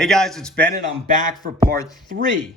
Hey guys, it's Bennett. I'm back for part 3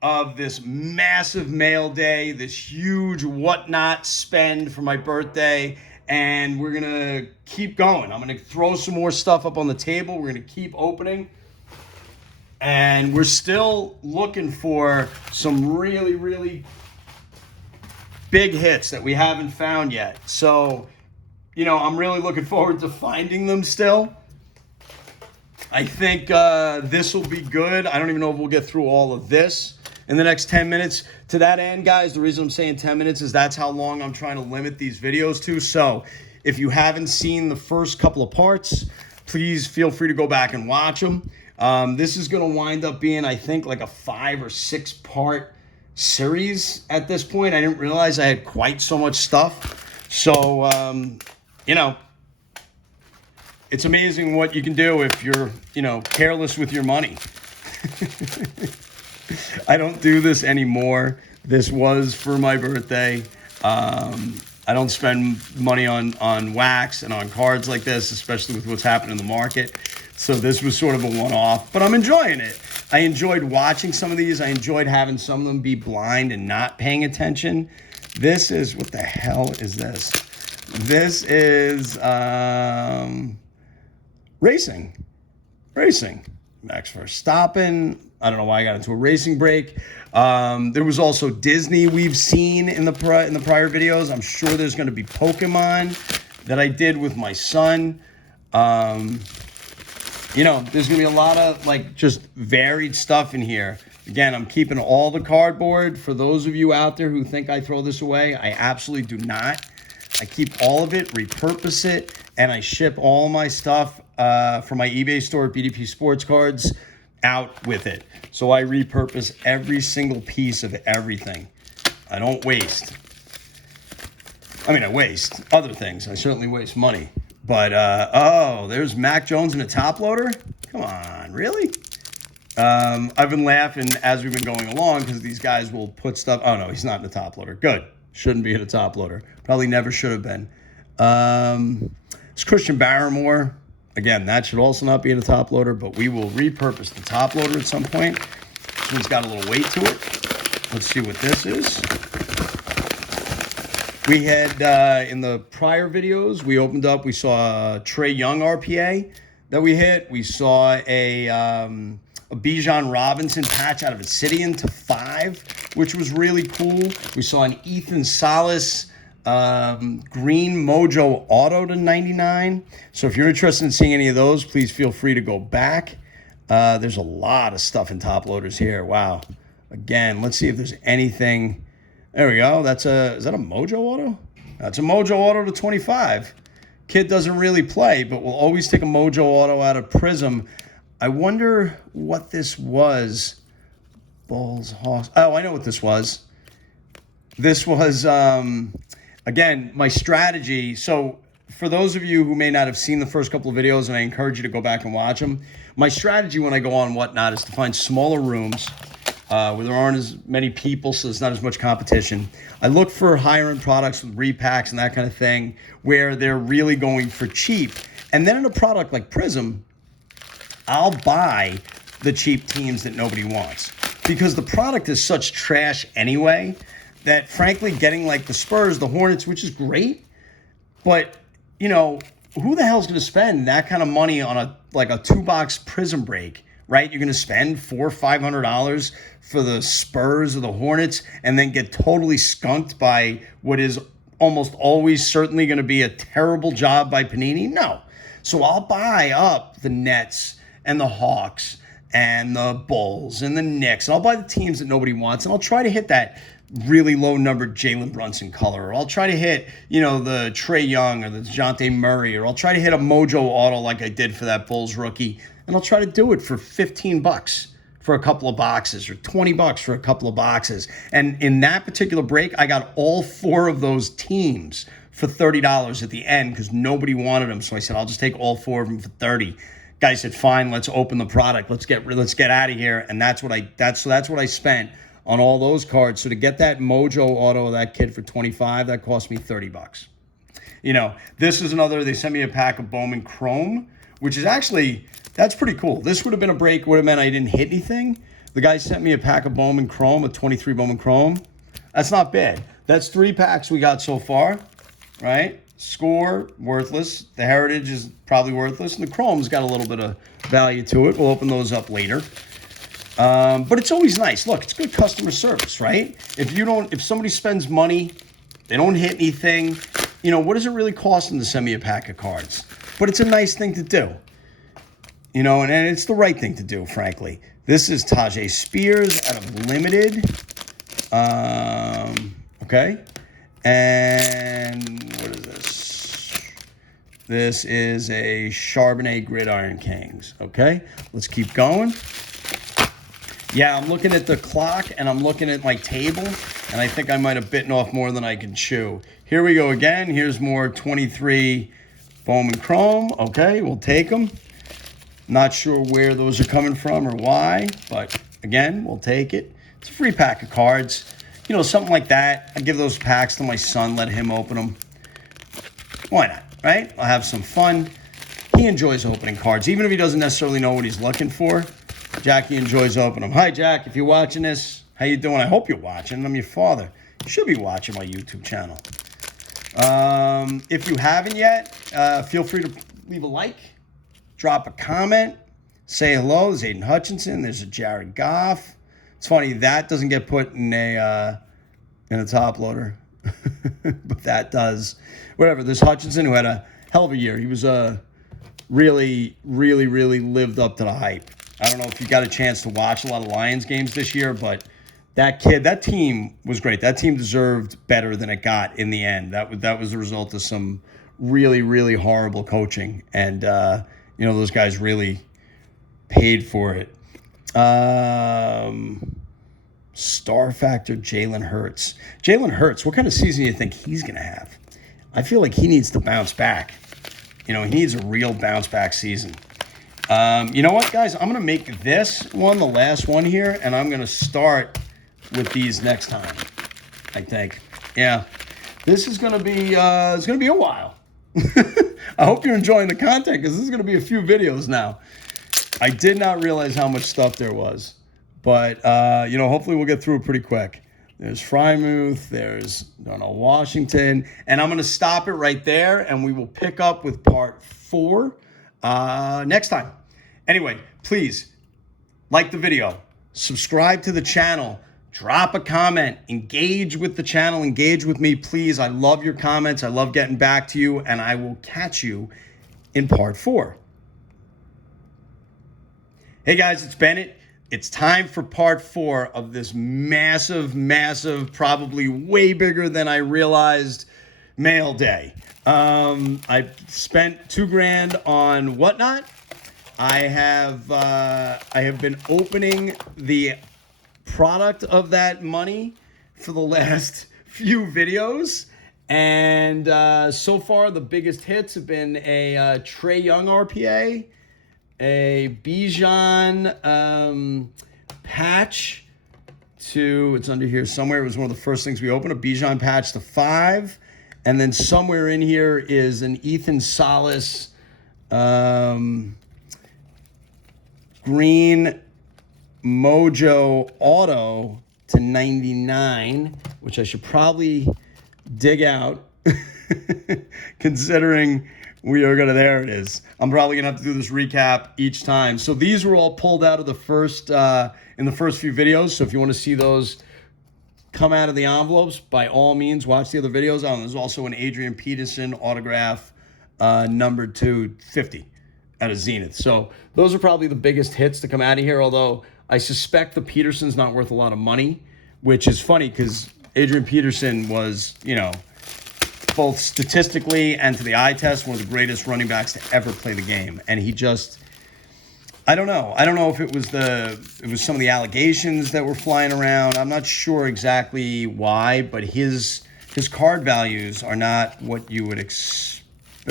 of this massive mail day, this huge whatnot spend for my birthday, and we're gonna keep going. I'm gonna throw some more stuff up on the table. We're gonna keep opening, and we're still looking for some really big hits that we haven't found yet. So, I'm really looking forward to finding them still. I think this will be good. I don't even know if we'll get through all of this in the next 10 minutes. To that end, guys, the reason I'm saying 10 minutes is that's how long I'm trying to limit these videos to. So if you haven't seen the first couple of parts, please feel free to go back and watch them. This is going to wind up being, I think, like a 5 or 6 part series at this point. I didn't realize I had quite so much stuff. So, it's amazing what you can do if you're, careless with your money. I don't do this anymore. This was for my birthday. I don't spend money on wax and on cards like this, especially with what's happening in the market. So this was sort of a one-off, but I'm enjoying it. I enjoyed watching some of these. I enjoyed having some of them be blind and not paying attention. This is, what the hell is this? This is, Racing. Max Verstappen. I don't know why I got into a racing break. There was also Disney we've seen in the prior videos. I'm sure there's going to be Pokemon that I did with my son. There's going to be a lot of just varied stuff in here. Again, I'm keeping all the cardboard. For those of you out there who think I throw this away, I absolutely do not. I keep all of it, repurpose it, and I ship all my stuff from my eBay store, BDP Sports Cards, out with it. So I repurpose every single piece of everything. I don't waste. I mean, I waste other things. I certainly waste money. But, there's Mac Jones in a top loader? Come on, really? I've been laughing as we've been going along because these guys will put stuff. Oh, no, he's not in the top loader. Good. Shouldn't be in a top loader. Probably never should have been. It's Christian Barrymore. Again, that should also not be in a top loader, but we will repurpose the top loader at some point. This one's got a little weight to it. Let's see what this is. We had, in the prior videos, we opened up, we saw a Trae Young RPA that we hit. We saw a Bijan Robinson patch out of Obsidian to 5, which was really cool. We saw an Ethan Salas green Mojo Auto to 99. So if you're interested in seeing any of those, please feel free to go back. There's a lot of stuff in top loaders here. Wow. Again, let's see if there's anything. There we go. Is that a Mojo Auto? That's a Mojo Auto to 25. Kid doesn't really play, but we'll always take a Mojo Auto out of Prism. I wonder what this was. Bulls, Hawks. Oh, I know what this was. This was, again, my strategy. So for those of you who may not have seen the first couple of videos, and I encourage you to go back and watch them, my strategy when I go on Whatnot is to find smaller rooms where there aren't as many people, so there's not as much competition. I look for higher-end products with repacks and that kind of thing where they're really going for cheap. And then in a product like Prism, I'll buy the cheap teams that nobody wants because the product is such trash anyway that, frankly, getting like the Spurs, the Hornets, which is great, but, who the hell's going to spend that kind of money on a 2-box Prism break, right? You're going to spend $400 or $500 for the Spurs or the Hornets and then get totally skunked by what is almost always certainly going to be a terrible job by Panini? No. So I'll buy up the Nets and the Hawks and the Bulls and the Knicks, and I'll buy the teams that nobody wants, and I'll try to hit that really low-numbered Jalen Brunson color, or I'll try to hit, the Trae Young or the DeJounte Murray, or I'll try to hit a Mojo Auto like I did for that Bulls rookie, and I'll try to do it for $15 for a couple of boxes or $20 for a couple of boxes. And in that particular break, I got all 4 of those teams for $30 at the end because nobody wanted them. So I said, I'll just take all 4 of them for $30. Guy said, fine, let's open the product. Let's get out of here. And that's what I spent on all those cards. So to get that Mojo Auto of that kid for $25, that cost me $30. This is another, they sent me a pack of Bowman Chrome, which is actually, that's pretty cool. This would have been a break, would have meant I didn't hit anything. The guy sent me a pack of Bowman Chrome, a 23 Bowman Chrome. That's not bad. That's 3 packs we got so far, right? Score, worthless. The Heritage is probably worthless. And the Chrome's got a little bit of value to it. We'll open those up later. But it's always nice. Look, it's good customer service, right? If somebody spends money, they don't hit anything, you know, what does it really cost them to send me a pack of cards? But it's a nice thing to do. You know, and it's the right thing to do, frankly. This is Tajay Spears out of Limited. Okay. And what is this? This is a Charbonnet Gridiron Kings. Okay. Let's keep going. Yeah, I'm looking at the clock and I'm looking at my table, and I think I might have bitten off more than I can chew. Here we go again. Here's more 23 Bowman Chrome. Okay, we'll take them. Not sure where those are coming from or why, but again, we'll take it. It's a free pack of cards. You know, something like that. I give those packs to my son, let him open them. Why not, right? I'll have some fun. He enjoys opening cards, even if he doesn't necessarily know what he's looking for. Jackie enjoys opening them. Hi, Jack, if you're watching this, how you doing? I hope you're watching. I'm your father. You should be watching my YouTube channel. If you haven't yet, feel free to leave a like. Drop a comment, say hello. There's Aiden Hutchinson. There's a Jared Goff. It's funny, that doesn't get put in a top loader, but that does. Whatever. There's Hutchinson, who had a hell of a year. He was really lived up to the hype. I don't know if you got a chance to watch a lot of Lions games this year, but that team was great. That team deserved better than it got in the end. That was the result of some really horrible coaching, and you know, those guys really paid for it. Star Factor Jalen Hurts. Jalen Hurts, what kind of season do you think he's going to have? I feel like he needs to bounce back. You know, he needs a real bounce back season. You know what, guys? I'm going to make this one the last one here, and I'm going to start with these next time, I think. Yeah. This is going to be, it's going to be a while. I hope you're enjoying the content, because this is going to be a few videos now. I did not realize how much stuff there was. But, you know, hopefully we'll get through it pretty quick. There's Frymouth. There's Darnell Washington. And I'm going to stop it right there, and we will pick up with part 4 next time. Anyway, please like the video. Subscribe to the channel. Drop a comment, engage with the channel, engage with me, please. I love your comments. I love getting back to you, and I will catch you in part 4. Hey guys, it's Bennett. It's time for part 4 of this massive, probably way bigger than I realized mail day. I spent $2,000 on whatnot. I have been opening the product of that money for the last few videos, and so far the biggest hits have been a Trae Young RPA, a Bijan patch to, it's under here somewhere, it was one of the first things we opened, a Bijan patch to 5, and then somewhere in here is an Ethan Salas green Mojo Auto to 99, which I should probably dig out, considering we are gonna, there it is. I'm probably gonna have to do this recap each time. So these were all pulled out of the first, in the first few videos. So if you want to see those come out of the envelopes, by all means, watch the other videos. There's also an Adrian Peterson autograph, numbered to 50 out of Zenith. So those are probably the biggest hits to come out of here, although I suspect the Peterson's not worth a lot of money, which is funny because Adrian Peterson was, you know, both statistically and to the eye test, one of the greatest running backs to ever play the game. And he just, I don't know. I don't know if it was some of the allegations that were flying around. I'm not sure exactly why, but his card values are not what you would expect.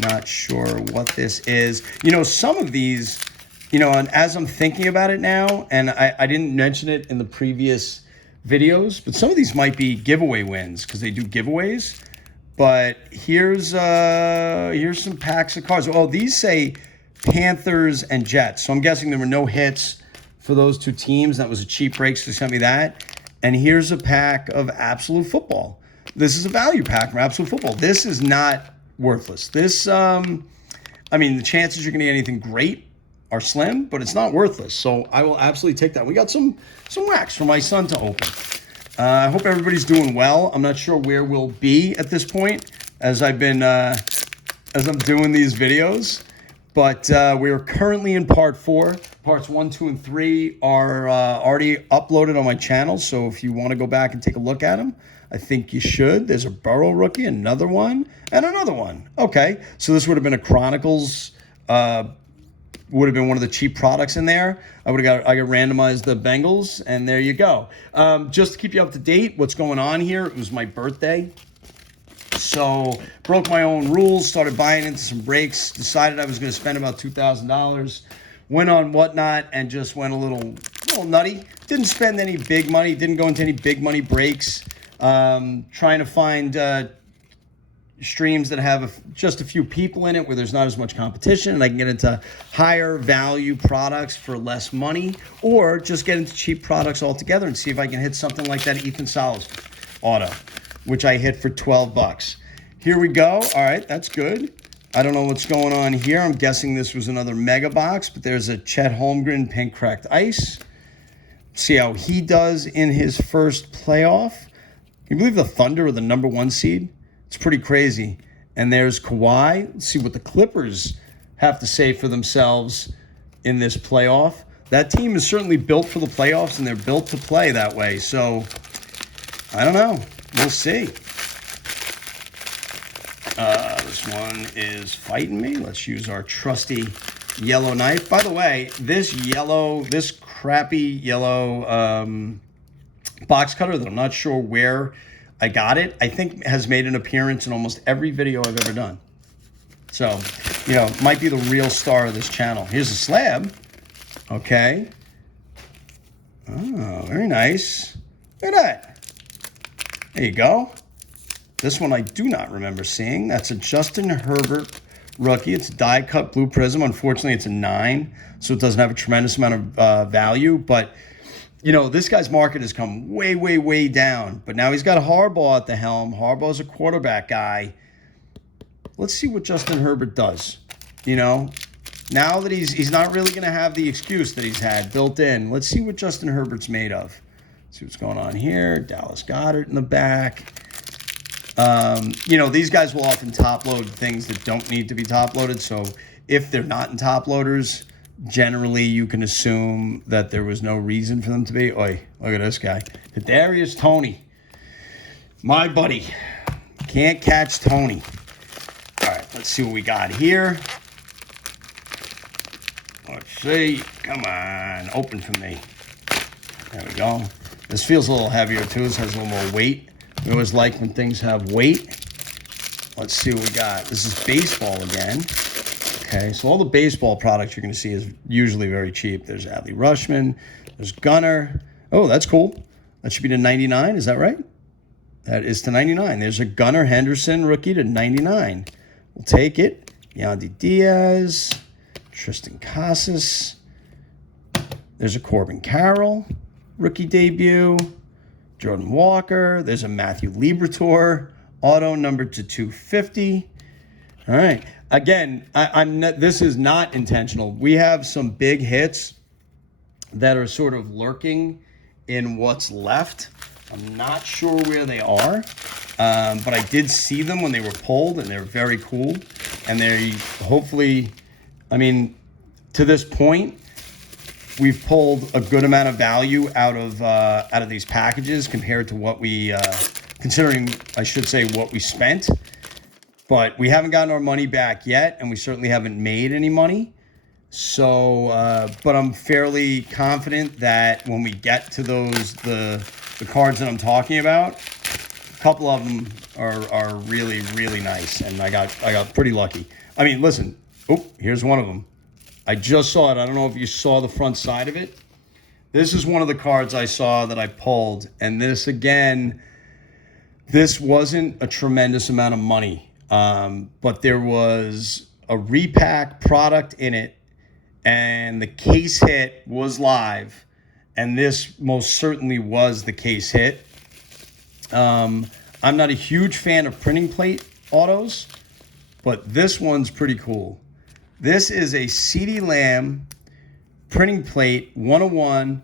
Not sure what this is. You know, some of these, you know, and as I'm thinking about it now, and I didn't mention it in the previous videos, but some of these might be giveaway wins because they do giveaways. But here's some packs of cards. Oh, these say Panthers and Jets. So I'm guessing there were no hits for those two teams. That was a cheap break, so they sent me that. And here's a pack of Absolute Football. This is a value pack from Absolute Football. This is not worthless. This, I mean, the chances you're going to get anything great are slim, but it's not worthless. So I will absolutely take that. We got some wax for my son to open. I hope everybody's doing well. I'm not sure where we'll be at this point as I'm doing these videos, but we are currently in part 4. Parts 1, 2, and 3 are already uploaded on my channel. So if you want to go back and take a look at them, I think you should. There's a Burrow rookie, another one, and another one. Okay, so this would have been a Chronicles. Would have been one of the cheap products in there. I got randomized the Bengals, and there you go. Just to keep you up to date, what's going on here? It was my birthday, so broke my own rules. Started buying into some breaks. Decided I was going to spend about $2,000. Went on Whatnot and just went a little nutty. Didn't spend any big money. Didn't go into any big money breaks. Trying to find streams that have just a few people in it where there's not as much competition, and I can get into higher value products for less money, or just get into cheap products altogether and see if I can hit something like that Ethan Salas auto, which I hit for $12. Here we go. All right, that's good. I don't know what's going on here. I'm guessing this was another mega box, but there's a Chet Holmgren pink cracked ice. See how he does in his first playoff. Can you believe the Thunder are the #1 seed? It's pretty crazy. And there's Kawhi. Let's see what the Clippers have to say for themselves in this playoff. That team is certainly built for the playoffs, and they're built to play that way. So, I don't know. We'll see. This one is fighting me. Let's use our trusty yellow knife. By the way, this crappy yellow box cutter that I'm not sure where I got it, I think has made an appearance in almost every video I've ever done. So, might be the real star of this channel. Here's a slab. Okay. Oh, very nice. Look at that. There you go. This one I do not remember seeing. That's a Justin Herbert rookie. It's a die-cut blue prism. Unfortunately, it's a 9, so it doesn't have a tremendous amount of value. But, this guy's market has come way, way, way down. But now he's got a Harbaugh at the helm. Harbaugh's a quarterback guy. Let's see what Justin Herbert does. Now that he's not really going to have the excuse that he's had built in, let's see what Justin Herbert's made of. See what's going on here. Dallas Goedert in the back. These guys will often top load things that don't need to be top loaded. So if they're not in top loaders, generally you can assume that there was no reason for them to be. Oi, look at this guy. Kadarius Toney. My buddy. Can't catch Toney. All right, let's see what we got here. Let's see. Come on. Open for me. There we go. This feels a little heavier too. This has a little more weight. We always like when things have weight. Let's see what we got. This is baseball again. Okay, so all the baseball products you're going to see is usually very cheap. There's Adley Rushman. There's Gunner. Oh, that's cool. That should be to 99. Is that right? That is to 99. There's a Gunnar Henderson rookie to 99. We'll take it. Yandy Diaz. Tristan Casas. There's a Corbin Carroll rookie debut. Jordan Walker. There's a Matthew Liberatore auto numbered to 250. All right. Again, this is not intentional. We have some big hits that are sort of lurking in what's left. I'm not sure where they are, but I did see them when they were pulled, and they're very cool. And they hopefully, to this point, we've pulled a good amount of value out of these packages compared to what we, considering, I should say, what we spent. But we haven't gotten our money back yet, and we certainly haven't made any money. So, but I'm fairly confident that when we get to the cards that I'm talking about, a couple of them are really, really nice, and I got pretty lucky. Listen. Oh, here's one of them. I just saw it. I don't know if you saw the front side of it. This is one of the cards I saw that I pulled. And this, again, This wasn't a tremendous amount of money, but there was a repack product in it, and the case hit was live, and this most certainly was the case hit. I'm not a huge fan of printing plate autos, but this one's pretty cool. This is a CD Lamb printing plate 101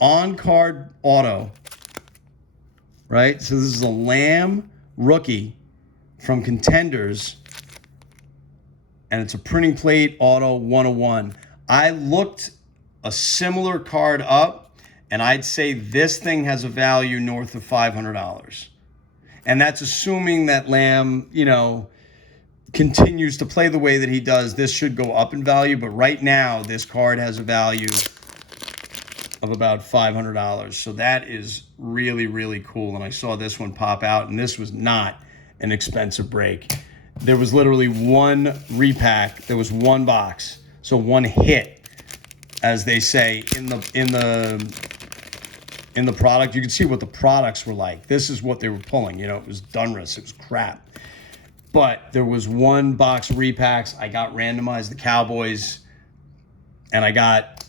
on-card auto, right? So this is a Lamb rookie from Contenders, and it's a printing plate auto 101. I looked a similar card up, and I'd say this thing has a value north of $500. And that's assuming that Lamb, continues to play the way that he does. This should go up in value, but right now this card has a value of about $500. So that is really, really cool. And I saw this one pop out, and this was not an expensive break. There was literally one repack. There was one box. So one hit, as they say in the product. You can see what the products were like. This is what they were pulling. It was Dunris. It was crap. But there was one box of repacks. I got randomized the Cowboys, and I got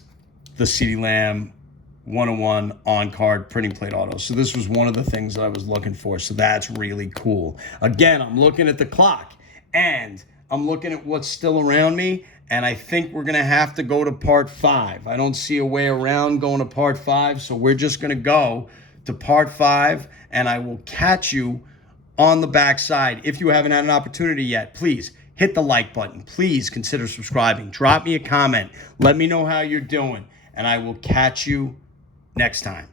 the CD Lamb 101 on-card printing plate auto. So this was one of the things that I was looking for. So that's really cool. Again, I'm looking at the clock, and I'm looking at what's still around me, and I think we're going to have to go to part 5. I don't see a way around going to part 5, so we're just going to go to part 5, and I will catch you on the backside. If you haven't had an opportunity yet, please hit the like button. Please consider subscribing. Drop me a comment. Let me know how you're doing, and I will catch you next time.